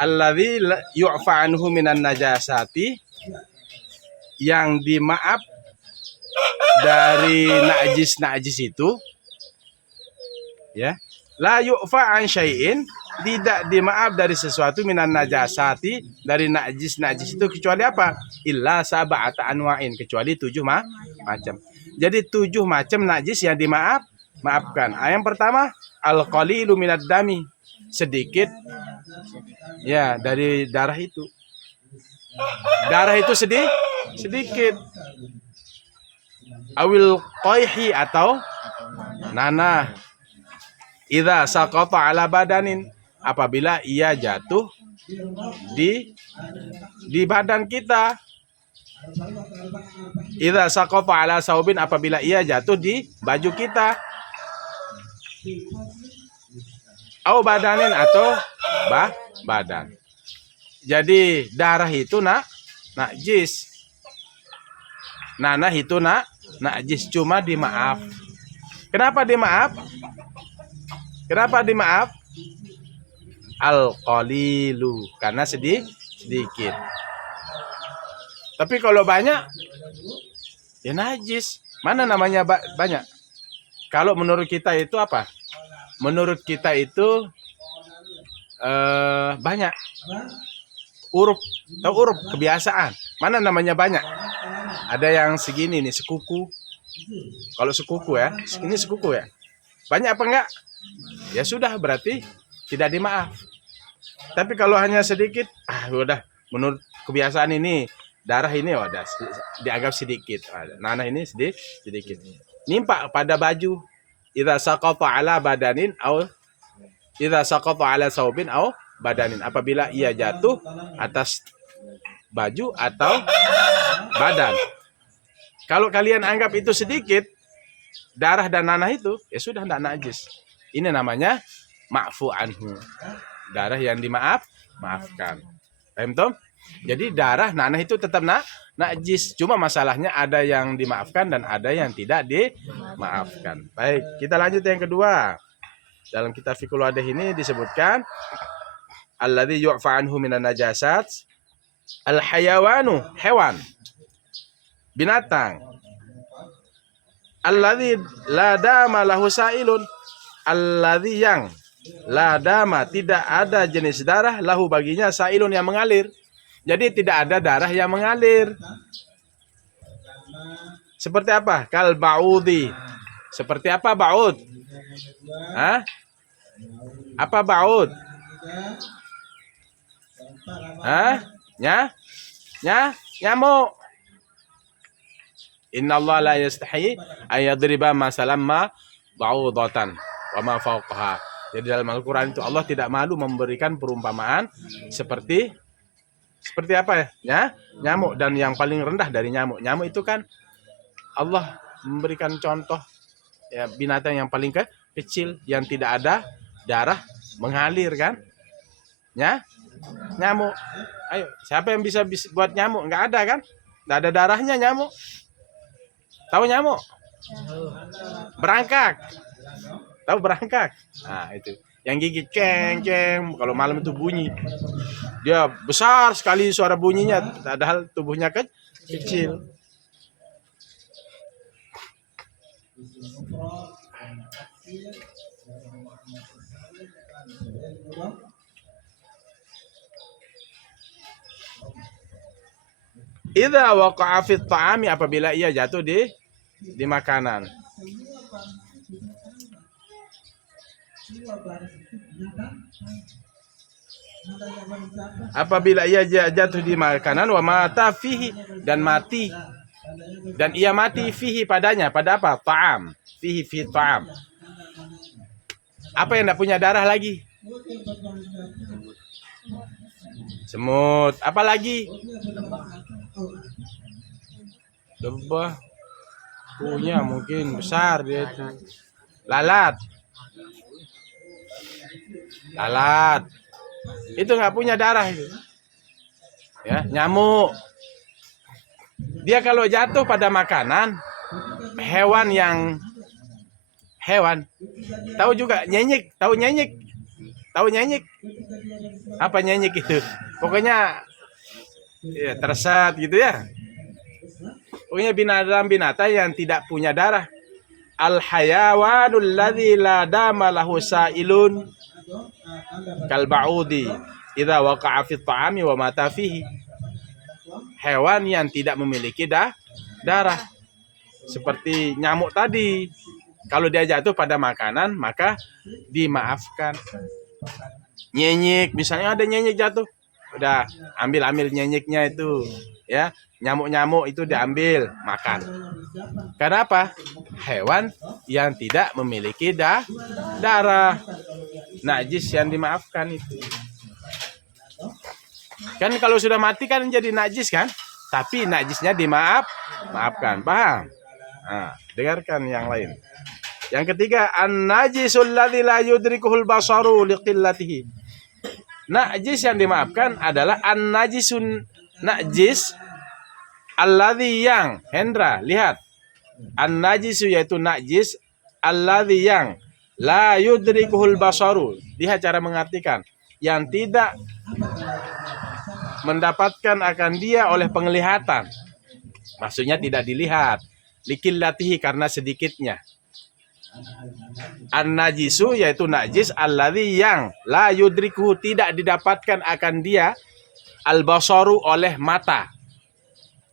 alladzi yu'fa anhu minan najasati, yang dimaaf dari najis itu, ya. La yu'fa an syai'in, tidak dimaaf dari sesuatu minan najasati, dari najis itu, kecuali apa? Illa sab'ata anwa'in, kecuali 7 macam. Jadi 7 macam najis yang maafkan. Yang pertama, al-qalilu minad dami, sedikit ya dari darah itu. Darah itu sedikit. Awil qayhi, atau nanah. Idza saqata ala badanin, apabila ia jatuh di badan kita. Idza saqata ala saubin, apabila ia jatuh di baju kita. Au badanin, atau badan. Jadi darah itu najis. Nanah itu najis, cuma dimaaf. Kenapa dimaaf? Al-qalilu, karena sedikit. Tapi kalau banyak, ya najis. Mana namanya banyak? Kalau menurut kita itu apa? Menurut kita itu banyak. Uruf, tahu uruf, kebiasaan. Mana namanya banyak? Ada yang segini nih, sekuku. Kalau sekuku ya, ini sekuku ya. Banyak apa enggak? Ya sudah, berarti tidak dimaaf. Tapi kalau hanya sedikit, udah, menurut kebiasaan ini, darah ini udah dianggap sedikit. Nanah ini sedikit. Nimpak pada baju. Idza saqata ala badanin, au idza saqata ala saubin, au badanin, apabila ia jatuh atas baju atau badan. Kalau kalian anggap itu sedikit, darah dan nanah itu, ya sudah, tidak najis. Ini namanya ma'fu anhu, darah yang maafkan. Paham toh? Jadi darah, nanah itu tetap najis. Cuma masalahnya ada yang dimaafkan dan ada yang tidak dimaafkan. Baik, kita lanjut yang kedua. Dalam kitab Fiqhul Wadih ini disebutkan alladzi yu'fa anhu minan najasat, al-hayawanu, hewan, binatang. Alladzi la dama lahu sailun, alladzi yang la dama, tidak ada jenis darah, lahu baginya, sailun, yang mengalir. Jadi tidak ada darah yang mengalir. Seperti apa? Kal ba'udi. Seperti apa ba'ud? Apa ba'ud? Nyamuk. Inna Allah la yastahi ayadriba masalam ma ba'udatan wa ma fawqaha. Jadi dalam Al-Quran itu Allah tidak malu memberikan perumpamaan seperti apa ya? Nyamuk, dan yang paling rendah dari nyamuk. Nyamuk itu kan Allah memberikan contoh ya, binatang yang paling kecil yang tidak ada darah mengalir kan? Nyamuk. Ayo, siapa yang bisa buat nyamuk? Enggak ada kan? Enggak ada darahnya nyamuk. Tahu nyamuk? Berangkak. Tahu berangkak? Nah, itu. Yang gigi ceng-ceng, kalau malam itu bunyi. Dia besar sekali suara bunyinya, padahal tubuhnya kecil. Idza waqa'a fit ta'ami, apabila ia jatuh di makanan. Apabila ia jatuh di makanan, wa mata fihi, dan mati, dan ia mati fihi padanya. Pada apa? Ta'am. Fihi fi ta'am. Apa yang tidak punya darah lagi? Semut. Apa lagi? Lebah. Punya mungkin besar dia itu. Lalat. Itu nggak punya darah itu. Ya, nyamuk. Dia kalau jatuh pada makanan, hewan tahu juga nyenyik, tahu nyenyik? Tahu nyenyik? Apa nyenyik itu? Pokoknya ya, tersesat gitu ya. Pokoknya binatang yang tidak punya darah. Al hayawanul ladzi la dama lahu sa'ilun kal ba'udi idza waqa'a fi ta'ami wa mata fihi. Hewan yang tidak memiliki darah. Seperti nyamuk tadi. Kalau dia jatuh pada makanan, maka dimaafkan. Nyenyik, misalnya ada nyenyik jatuh, udah ambil nyenyiknya itu, ya nyamuk itu diambil makan. Karena apa? Hewan yang tidak memiliki darah, najis yang dimaafkan itu. Kan kalau sudah mati kan jadi najis kan, tapi najisnya maafkan, paham? Nah, dengarkan yang lain. Yang ketiga, an-najisul ladzi la yudrikuhul basaru liqillatihi. Najis yang dimaafkan adalah an-najisun, najis alladzi yang, Hendra, lihat. An-najisu yaitu najis alladzi yang la yudrikuhul basaru. Lihat cara mengartikan. Yang tidak mendapatkan akan dia oleh penglihatan. Maksudnya tidak dilihat. Liqillatihi karena sedikitnya. An-najisu yaitu najis alladzi yang la yudriku tidak didapatkan akan dia al-basaru oleh mata,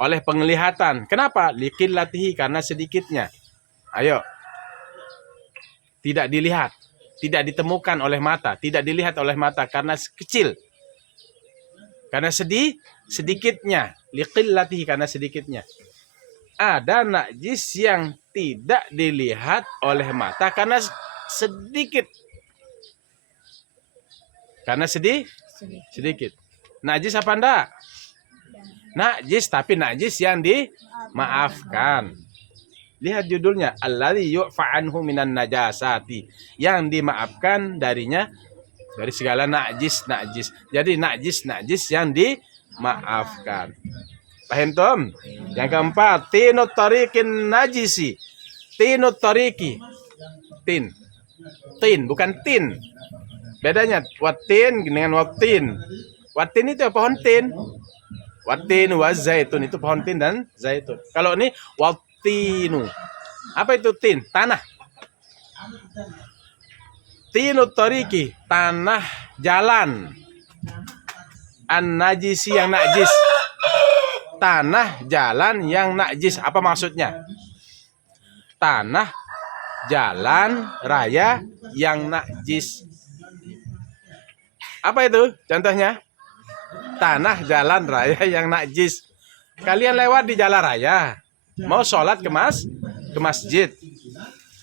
oleh penglihatan. Kenapa? Liqillatihi karena sedikitnya. Ayo. Tidak dilihat, tidak ditemukan oleh mata, tidak dilihat oleh mata karena kecil. Karena sedikitnya, liqillatihi karena sedikitnya. Ada najis yang tidak dilihat oleh mata karena sedikit. Karena sedikit. Najis apa enggak? Najis, tapi najis yang dimaafkan. Lihat judulnya, alladzi yu'fa anhu minan najasati. Yang dimaafkan darinya dari segala najis. Jadi najis yang dimaafkan. Paham Tom? Yang keempat, tinut tarikin najisi. Tinut tariki. Tin, bukan tin. Bedanya watin dengan watin. Watin itu pohon tin. Watin wa zaitun itu pohon tin dan zaitun. Kalau ini watinu. Apa itu tin? Tanah. Tinut tariki, tanah jalan. An-najisi yang najis. Tanah jalan yang najis. Apa maksudnya? Tanah jalan raya yang najis. Apa itu contohnya? Tanah jalan raya yang najis. Kalian lewat di jalan raya, mau sholat ke masjid,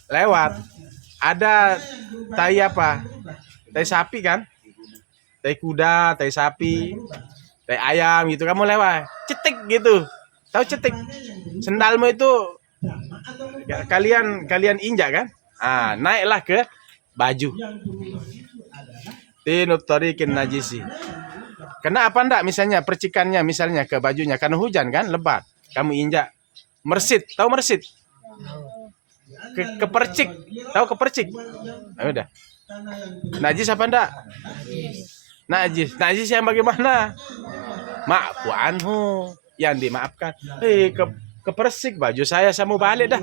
lewat. Ada tai apa? Tai sapi kan? Tai kuda, tai sapi, tai ayam gitu, kamu lewat, cetik gitu. Tahu cetik? Sendalmu itu kalian injak kan? Naiklah ke baju. Tinut tarikin najisi. Kena apa enggak misalnya percikannya misalnya ke bajunya karena hujan kan, lebat. Kamu injak. Mersit, tahu mersit? Kepercik. Tahu kepercik? Udah. Najis apa enggak? Najis. Najis yang bagaimana? Ma'fu anhu, yang dimaafkan. Kepersik baju saya mau balik dah.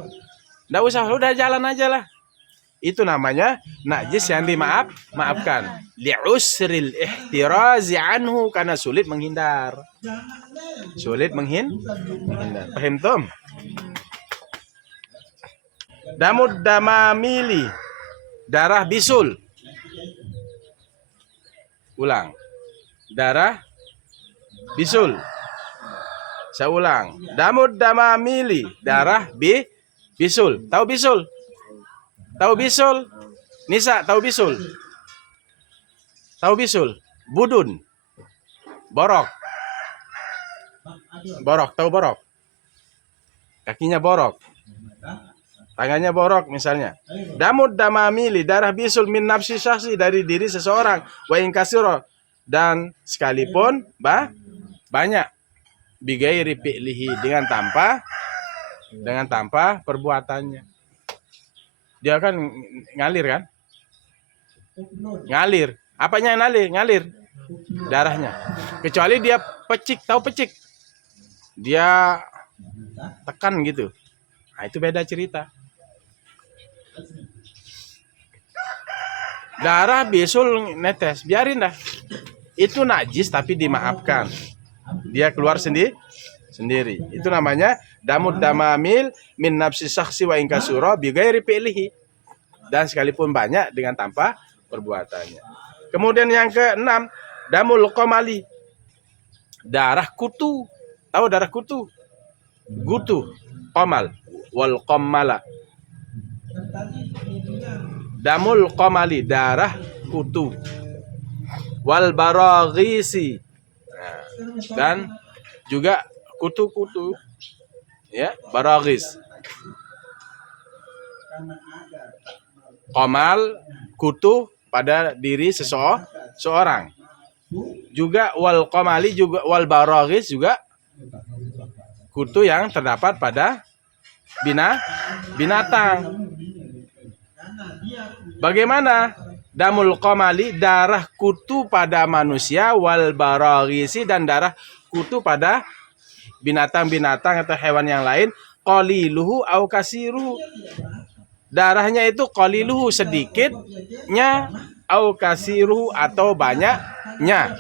Enggak usah, udah jalan aja lah. Itu namanya najis yang dimaafkan. Li'usril ihtirazi anhu, karena sulit menghindar. Sulit menghindar. Paham Tom? Damud damamili, darah bisul. Ulang. Darah bisul. Saya ulang. Damud damamili, darah bisul. Tahu bisul? Tahu bisul? Nisa, tahu bisul? Tahu bisul? Budun. Borok. Borok, tahu borok? Kakinya borok. Tangannya borok misalnya. Damud damamili, darah bisul min nafsi syahsi, dari diri seseorang. Wa in kasiro, dan sekalipun banyak. Bigairi fi'lihi, dengan tanpa perbuatannya. Dia kan ngalir kan? Ngalir. Apanya yang ngalir? Darahnya. Kecuali dia pecik, tahu pecik? Dia tekan gitu. Nah, itu beda cerita. Darah bisul netes, biarin dah. Itu najis tapi dimaafkan. Dia keluar sendiri. Itu namanya damud damamil min nafsi saksi wa inkasura bi ghairi fi'lihi. Dan sekalipun banyak dengan tanpa perbuatannya. Kemudian yang keenam, damul qamali. Darah kutu. Tahu darah kutu? Gutu, qamal, wal qammala. Damul qamali, darah kutu. Wal baraghisi. Nah, dan juga kutu-kutu. Ya, baraghis. Qamal, kutu pada diri seseorang. Juga wal qamali, juga wal baraghis, juga kutu yang terdapat pada binatang. Bagaimana? Damul qamali, darah kutu pada manusia, wal baraghisi, dan darah kutu pada binatang-binatang atau hewan yang lain, qaliluhu au kasiruhu. Darahnya itu qaliluhu, sedikitnya, au kasiruhu, atau banyaknya.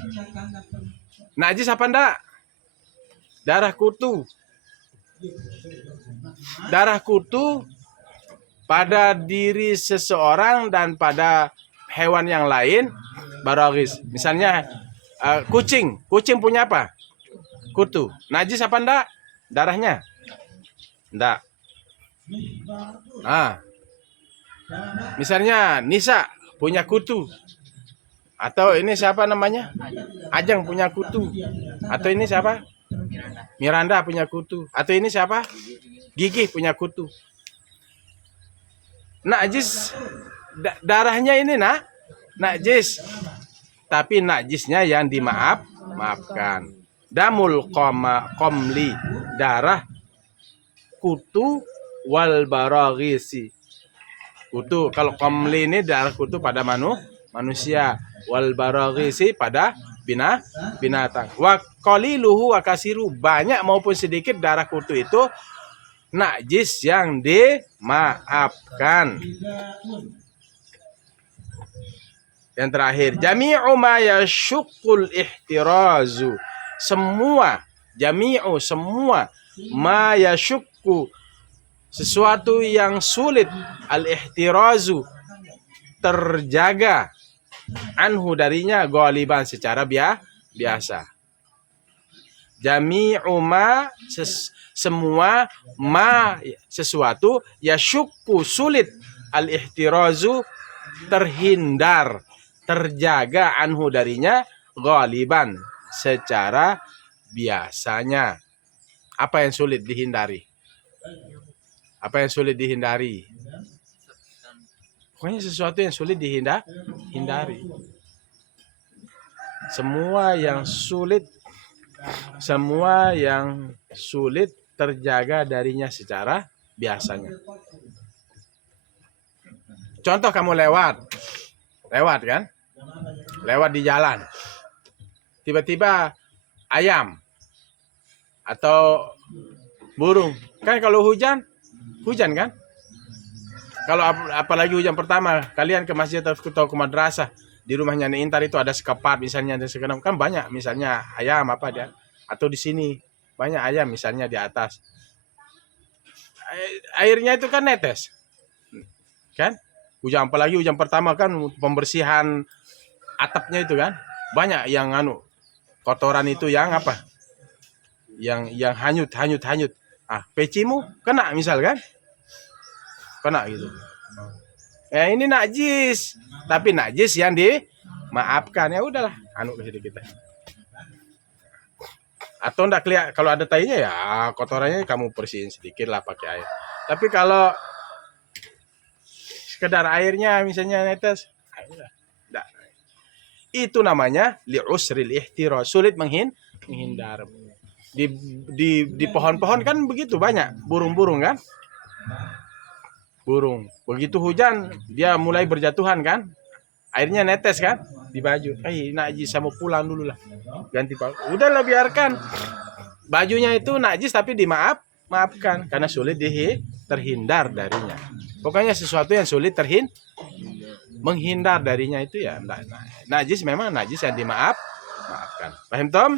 Najis apa enggak? Darah kutu. Darah kutu pada diri seseorang dan pada hewan yang lain, baraghis. Misalnya kucing punya apa? Kutu. Najis apa enggak? Darahnya? Enggak. Nah, misalnya Nisa punya kutu. Atau ini siapa namanya? Ajeng punya kutu. Atau ini siapa? Miranda punya kutu. Atau ini siapa? Gigi punya kutu. Najis, darahnya ini najis, tapi najisnya yang dimaafkan. Damul qamli, darah kutu, wal baraghisi. Kutu, kalau qamli ini darah kutu pada manusia, wal baraghisi pada binatang. Wa qaliluhu wa kasiru, banyak maupun sedikit darah kutu itu najis yang dimaafkan. Yang terakhir, jami'u ma yashuqqul ihtirazu. Semua ma yashukku, sesuatu yang sulit, al ihtirazu, terjaga, anhu darinya, ghaliban secara biasa. Jami'u ma, semua, ma sesuatu, yashukku sulit, al ihtirazu terhindar, terjaga, anhu darinya, ghaliban secara biasanya. Apa yang sulit dihindari? Apa yang sulit dihindari? Pokoknya sesuatu yang sulit dihindari. Semua yang sulit terjaga darinya secara biasanya. Contoh, kamu lewat kan? Lewat di jalan. Tiba-tiba ayam atau burung. Kan kalau hujan kan? Kalau apalagi hujan pertama, kalian ke masjid atau ke madrasah, di rumahnya Nek Intar itu ada sekepat misalnya, dan segenap kan banyak, misalnya ayam apa dia, atau di sini banyak ayam misalnya di atas. Airnya itu kan netes. Kan? Hujan, apalagi hujan pertama kan, pembersihan atapnya itu kan banyak yang kotoran itu yang apa? Yang hanyut. Ah, pecimu kena misal kan? Kena gitu. Ini najis, tapi najis yang dimaafkan. Ya udahlah, kita. Atau enggak kelihatan, kalau ada tainya ya kotorannya kamu bersihin sedikit lah pakai air. Tapi kalau sekedar airnya misalnya netes, enggak. Itu namanya li'usril ihtiraz, sulit menghindar. Di pohon-pohon kan begitu banyak burung-burung kan? Burung. Begitu hujan dia mulai berjatuhan kan? Airnya netes kan? di baju. Najis, saya mau pulang dulu lah. Ganti pak. Udahlah biarkan. Bajunya itu najis tapi maafkan karena sulit terhindar darinya. Pokoknya sesuatu yang sulit menghindar darinya itu ya najis, memang najis yang maafkan. Paham Tom?